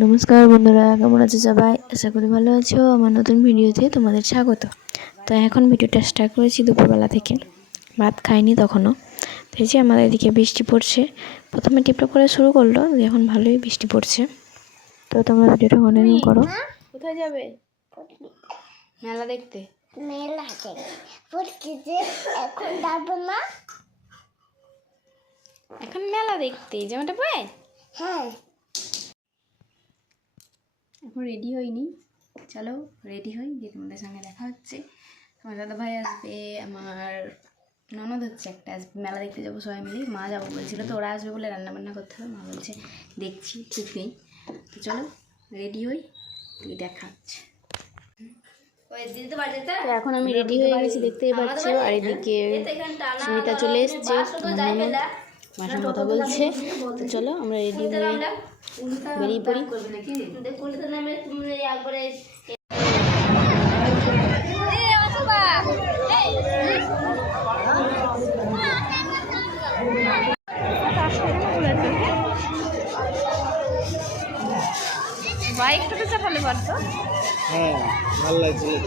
নমস্কার বন্ধুরা, কেমন আছো সবাই? আশা করি ভালো আছো। আমার নতুন ভিডিওতে তোমাদের স্বাগত। তো এখন ভিডিওটা স্টার্ট করেছি দুপুরবেলা থেকে, ভাত খাইনি তখনও। তো এই যে আমাদের এদিকে বৃষ্টি পড়ছে। প্রথমে টিপটপ করে শুরু করলো, এখন ভালোই বৃষ্টি পড়ছে। তো তোমরা ভিডিওটা কন্টিনিউ করো। কোথায় যাবে? মেলা দেখতে। মেলা দেখতে এখন যাবো না। এখন মেলা দেখতে জামাটা পায়। হ্যাঁ, এখন রেডি হইনি, চলো রেডি হই, দিয়ে তোমাদের সঙ্গে দেখা হচ্ছে। আমার দাদা ভাই আসবে, আমার ননদ হচ্ছে একটা আসবে। মেলা দেখতে যাবো সবাই মিলে। মা যাবো বলছিল, তো ওরা আসবে বলে রান্না বান্না করতে হবে। মা বলছে দেখছি, ঠিক নেই। তো চলো রেডি হই, দিয়ে দেখা হচ্ছে। তো এখন আমি রেডি হয়ে গেছি, দেখতেই পাচ্ছ। আর এদিকে সুমিতা চলে এসছে, ননদ মার সঙ্গে কথা বলছে। তো চলো আমরা রেডি হয়ে বেরিয়ে পড়ি। বাইকটাতে চাপালে পারতো। হ্যাঁ, ভালো লাগছিল।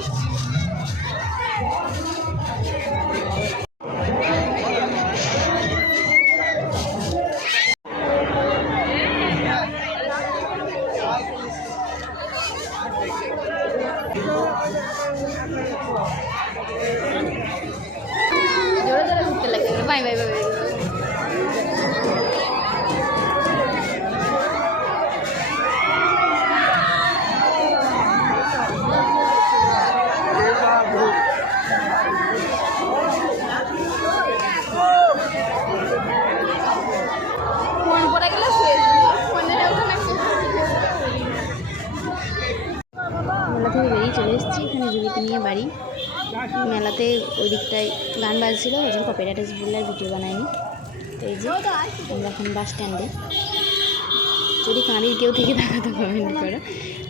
জোরে জোরে ঘুরতে লাগে। Bye bye bye bye. মেলা থেকে বেরিয়ে চলে এসেছি, এখানে জুবিকে নিয়ে বাড়ি। মেলাতে ওই দিকটায় গান বাজছিল, ওই জন্য কপিরাইট আসবে বলে আর ভিডিও বানায়নি। তো এই যে আমরা এখন বাস স্ট্যান্ডে, যদি কাঁদির কেউ থেকে থাকা তো কমেন্ট করো।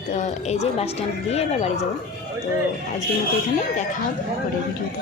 তো এই যে বাস স্ট্যান্ড দিয়ে এবার বাড়ি যাবো। তো আজকের মতো এখানে দেখা হবে পরের ভিডিওতে।